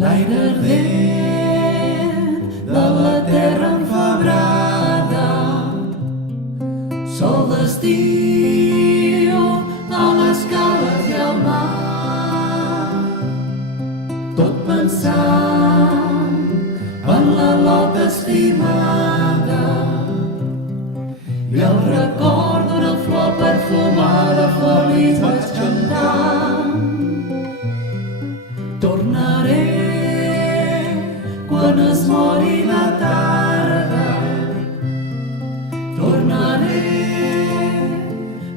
L'aire ardent de la terra enfebrada, sol d'estiu a les cales i al mar, tot pensant en la lota estimada i el record d'una flor perfumada. Feliç vaig cantant. Tornaré quan es mori la tarda, tornaré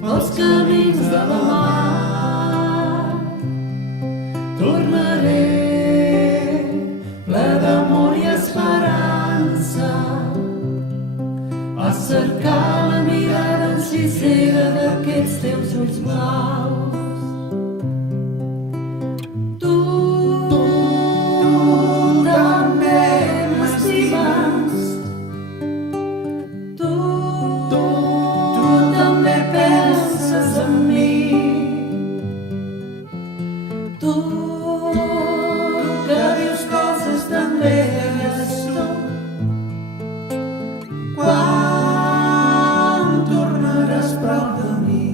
pels camins de la mar, tornaré ple d'amor i esperança a cercar la mirada encissera d'aquests teus ulls blaus. Tu que dius coses tan belles, tu, quan tornaràs prop de mi?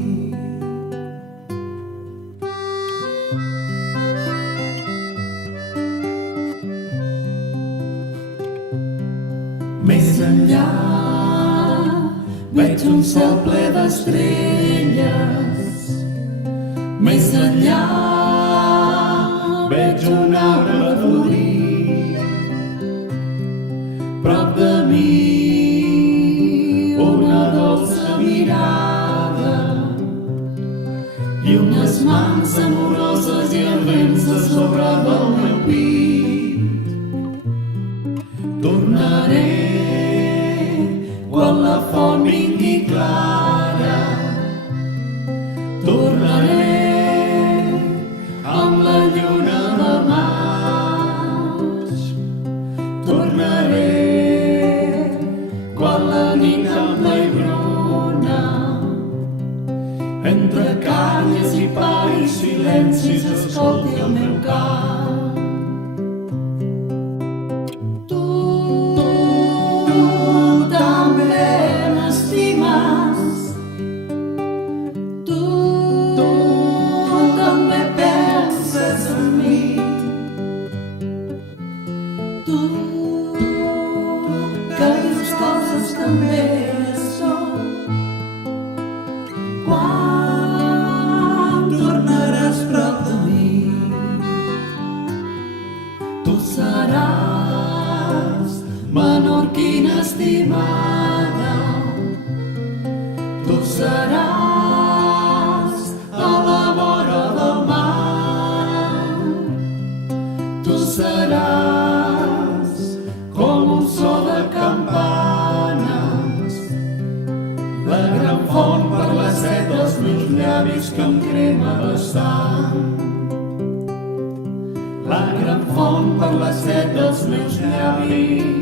Més enllà veig un cel ple d'estrelles, més enllà veig un arbre florit, prop de mi una dolça mirada i unes mans amoroses i ardents a sobre del meu pit. Tornaré quan la font vingui clara, tornaré amb la lluna de maig, tornaré quan la nit ampla i bruna, entre canyes i pa i silencis escolti el meu cant. Tu també m'estimes, tu també penses en mi, tu que dius coses tan belles, quan tornaràs prop de mi? Tu seràs menorquina estimada, tu seràs a la vora del mar, tu seràs com un so de campanes, la gran font per la set dels meus llavis que em crema bastant, la gran font per la set dels meus llavis